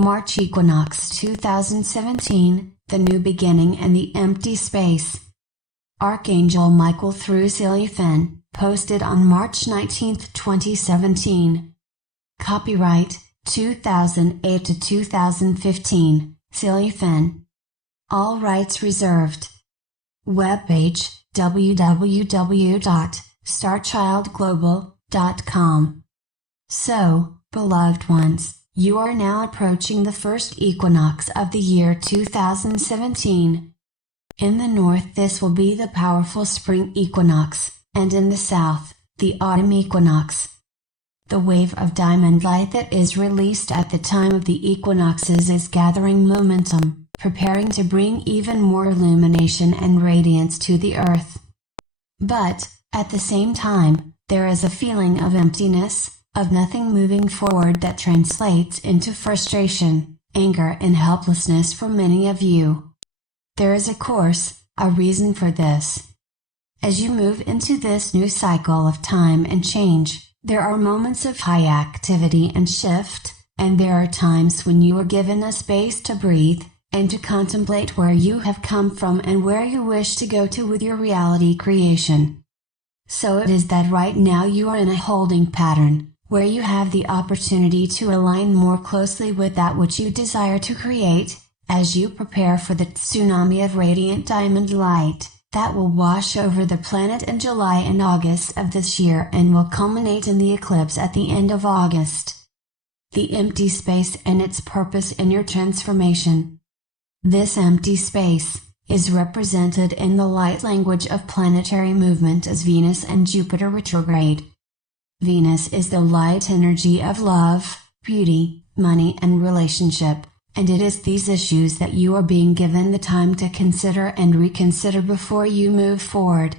March Equinox 2017, the new beginning and the empty space. Archangel Michael through Celia Fenn, posted on March 19, 2017. Copyright 2008 to 2015, Celia Fenn. All rights reserved. Webpage www.starchildglobal.com. So, beloved ones, you are now approaching the first equinox of the year 2017. In the north this will be the powerful Spring Equinox, and in the south, the Autumn Equinox. The wave of diamond light that is released at the time of the equinoxes is gathering momentum, preparing to bring even more illumination and radiance to the earth. But, at the same time, there is a feeling of emptiness, of nothing moving forward that translates into frustration, anger and helplessness for many of you. There is a reason for this. As you move into this new cycle of time and change, there are moments of high activity and shift, and there are times when you are given a space to breathe, and to contemplate where you have come from and where you wish to go to with your reality creation. So it is that right now you are in a holding pattern, where you have the opportunity to align more closely with that which you desire to create, as you prepare for the tsunami of radiant diamond light that will wash over the planet in July and August of this year and will culminate in the eclipse at the end of August. The empty space and its purpose in your transformation. This empty space is represented in the light language of planetary movement as Venus and Jupiter retrograde. Venus is the light energy of love, beauty, money and relationship, and it is these issues that you are being given the time to consider and reconsider before you move forward.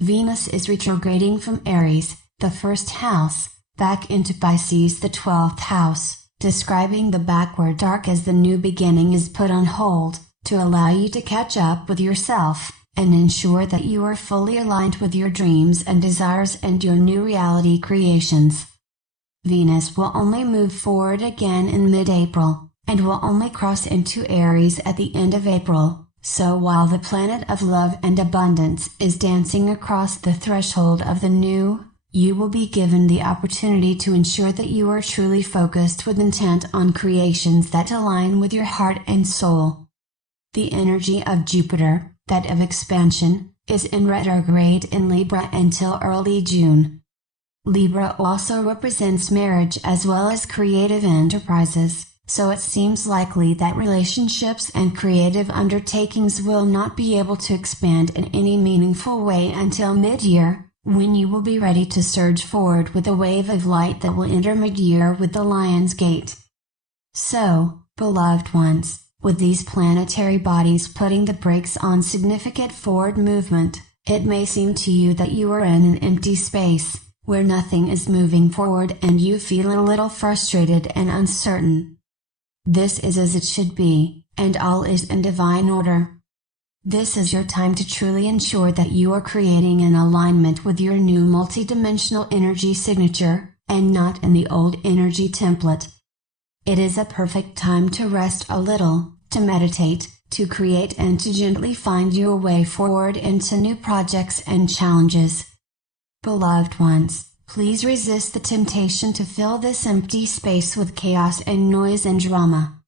Venus is retrograding from Aries, the first house, back into Pisces, the 12th house, describing the backward arc as the new beginning is put on hold, to allow you to catch up with yourself, and ensure that you are fully aligned with your dreams and desires and your new reality creations. Venus will only move forward again in mid-April, and will only cross into Aries at the end of April, so while the planet of love and abundance is dancing across the threshold of the new, you will be given the opportunity to ensure that you are truly focused with intent on creations that align with your heart and soul. The energy of Jupiter, that of expansion, is in retrograde in Libra until early June. Libra also represents marriage as well as creative enterprises, so it seems likely that relationships and creative undertakings will not be able to expand in any meaningful way until mid-year, when you will be ready to surge forward with a wave of light that will enter mid-year with the Lion's Gate. So, beloved ones, with these planetary bodies putting the brakes on significant forward movement, it may seem to you that you are in an empty space, where nothing is moving forward and you feel a little frustrated and uncertain. This is as it should be, and all is in divine order. This is your time to truly ensure that you are creating an alignment with your new multidimensional energy signature, and not in the old energy template. It is a perfect time to rest a little, to meditate, to create and to gently find your way forward into new projects and challenges. Beloved ones, please resist the temptation to fill this empty space with chaos and noise and drama.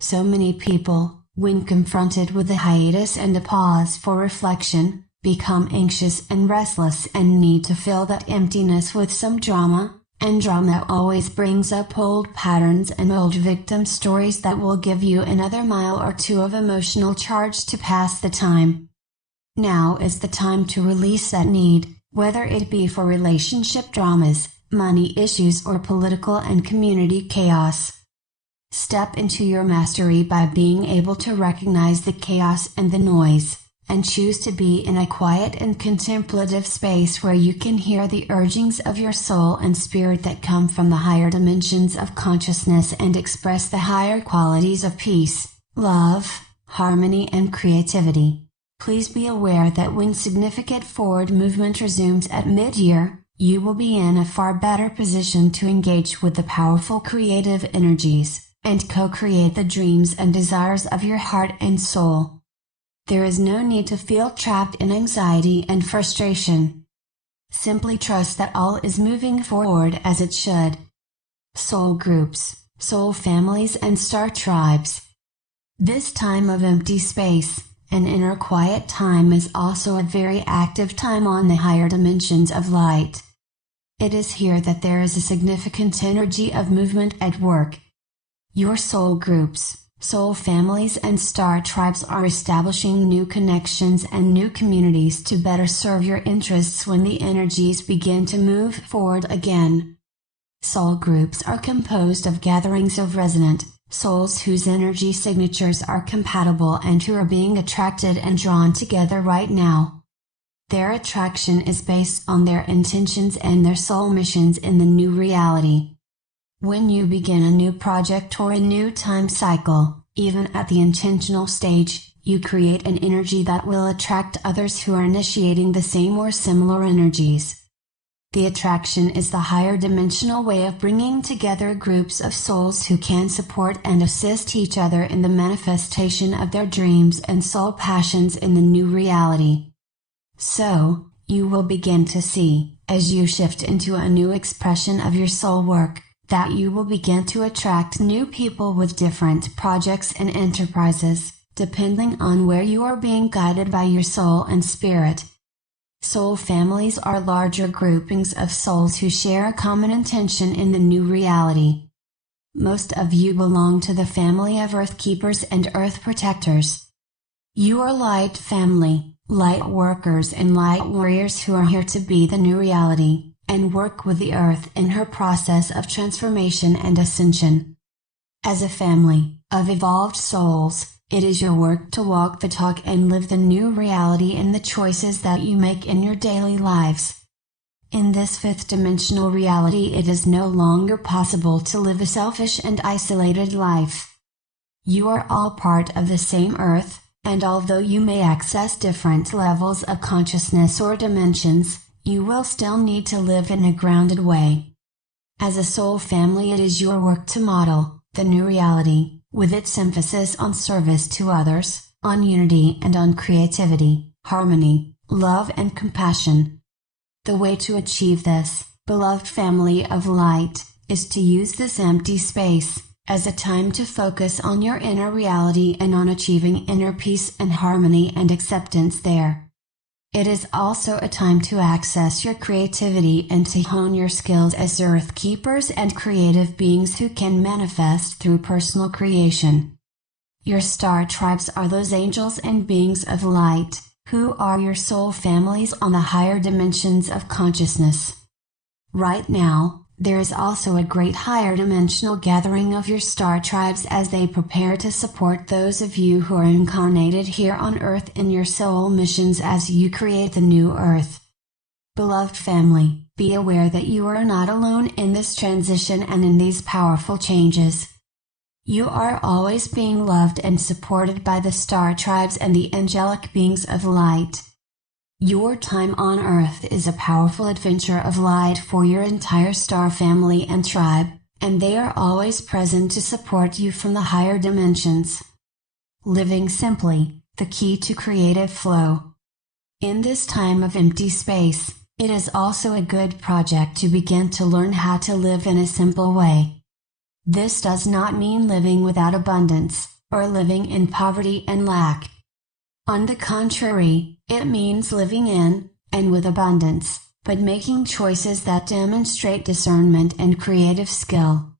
So many people, when confronted with a hiatus and a pause for reflection, become anxious and restless and need to fill that emptiness with some drama. And drama always brings up old patterns and old victim stories that will give you another mile or two of emotional charge to pass the time. Now is the time to release that need, whether it be for relationship dramas, money issues or political and community chaos. Step into your mastery by being able to recognize the chaos and the noise, and choose to be in a quiet and contemplative space where you can hear the urgings of your soul and spirit that come from the higher dimensions of consciousness and express the higher qualities of peace, love, harmony and creativity. Please be aware that when significant forward movement resumes at mid-year, you will be in a far better position to engage with the powerful creative energies. and co-create the dreams and desires of your heart and soul. There is no need to feel trapped in anxiety and frustration. Simply trust that all is moving forward as it should. Soul groups, soul families and star tribes. This time of empty space, an inner quiet time, is also a very active time on the higher dimensions of light. It is here that there is a significant energy of movement at work. Your soul groups, soul families and star tribes are establishing new connections and new communities to better serve your interests when the energies begin to move forward again. Soul groups are composed of gatherings of resonant souls whose energy signatures are compatible and who are being attracted and drawn together right now. Their attraction is based on their intentions and their soul missions in the new reality. When you begin a new project or a new time cycle, even at the intentional stage, you create an energy that will attract others who are initiating the same or similar energies. The attraction is the higher dimensional way of bringing together groups of souls who can support and assist each other in the manifestation of their dreams and soul passions in the new reality. So, you will begin to see, as you shift into a new expression of your soul work, that you will begin to attract new people with different projects and enterprises, depending on where you are being guided by your soul and spirit. Soul families are larger groupings of souls who share a common intention in the new reality. Most of you belong to the family of Earth Keepers and Earth Protectors. You are light family, light workers and light warriors who are here to be the new reality, and work with the Earth in her process of transformation and ascension. As a family of evolved souls, it is your work to walk the talk and live the new reality in the choices that you make in your daily lives. In this fifth dimensional reality, it is no longer possible to live a selfish and isolated life. You are all part of the same Earth, and although you may access different levels of consciousness or dimensions, you will still need to live in a grounded way. As a soul family, it is your work to model the new reality, with its emphasis on service to others, on unity and on creativity, harmony, love and compassion. The way to achieve this, beloved family of light, is to use this empty space as a time to focus on your inner reality and on achieving inner peace and harmony and acceptance there. It is also a time to access your creativity and to hone your skills as Earth Keepers and creative beings who can manifest through personal creation. Your star tribes are those angels and beings of light, who are your soul families on the higher dimensions of consciousness. Right now, there is also a great higher dimensional gathering of your star tribes as they prepare to support those of you who are incarnated here on Earth in your soul missions as you create the new Earth. Beloved family, be aware that you are not alone in this transition and in these powerful changes. You are always being loved and supported by the star tribes and the angelic beings of light. Your time on Earth is a powerful adventure of light for your entire star family and tribe, and they are always present to support you from the higher dimensions. Living simply, the key to creative flow. In this time of empty space, it is also a good project to begin to learn how to live in a simple way. This does not mean living without abundance, or living in poverty and lack. On the contrary, it means living in, and with abundance, but making choices that demonstrate discernment and creative skill.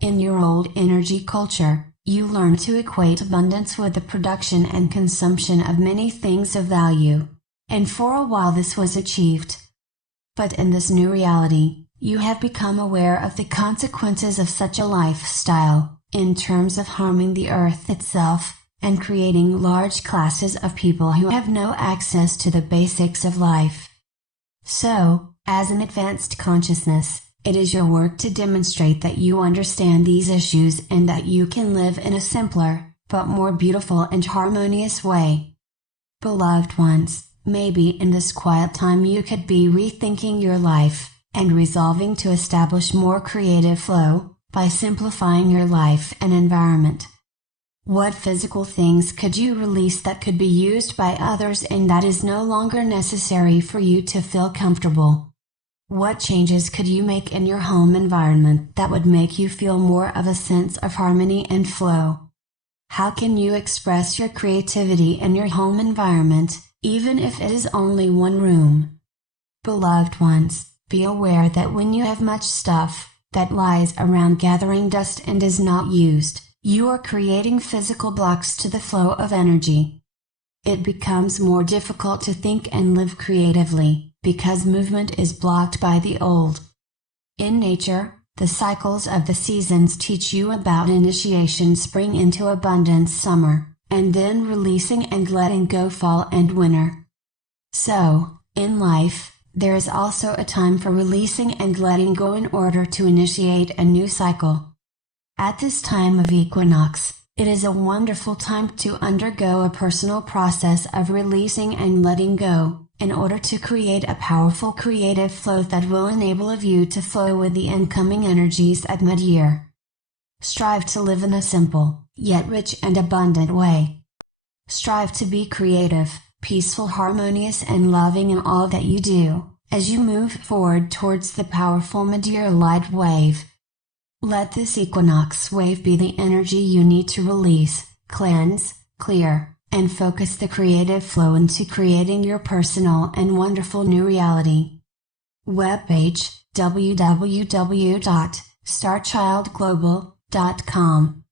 In your old energy culture, you learn to equate abundance with the production and consumption of many things of value, and for a while this was achieved. But in this new reality, you have become aware of the consequences of such a lifestyle, in terms of harming the Earth itself, and creating large classes of people who have no access to the basics of life. So, as an advanced consciousness, it is your work to demonstrate that you understand these issues and that you can live in a simpler, but more beautiful and harmonious way. Beloved ones, maybe in this quiet time you could be rethinking your life, and resolving to establish more creative flow, by simplifying your life and environment. What physical things could you release that could be used by others and that is no longer necessary for you to feel comfortable? What changes could you make in your home environment that would make you feel more of a sense of harmony and flow? How can you express your creativity in your home environment, even if it is only one room? Beloved ones, be aware that when you have much stuff that lies around gathering dust and is not used, you are creating physical blocks to the flow of energy. It becomes more difficult to think and live creatively, because movement is blocked by the old. In nature, the cycles of the seasons teach you about initiation, spring into abundance, summer, and then releasing and letting go, fall and winter. So, in life, there is also a time for releasing and letting go in order to initiate a new cycle. At this time of equinox, it is a wonderful time to undergo a personal process of releasing and letting go, in order to create a powerful creative flow that will enable you to flow with the incoming energies at mid-year. Strive to live in a simple, yet rich and abundant way. Strive to be creative, peaceful, harmonious and loving in all that you do, as you move forward towards the powerful mid-year light wave. Let this equinox wave be the energy you need to release, cleanse, clear, and focus the creative flow into creating your personal and wonderful new reality. Webpage: www.starchildglobal.com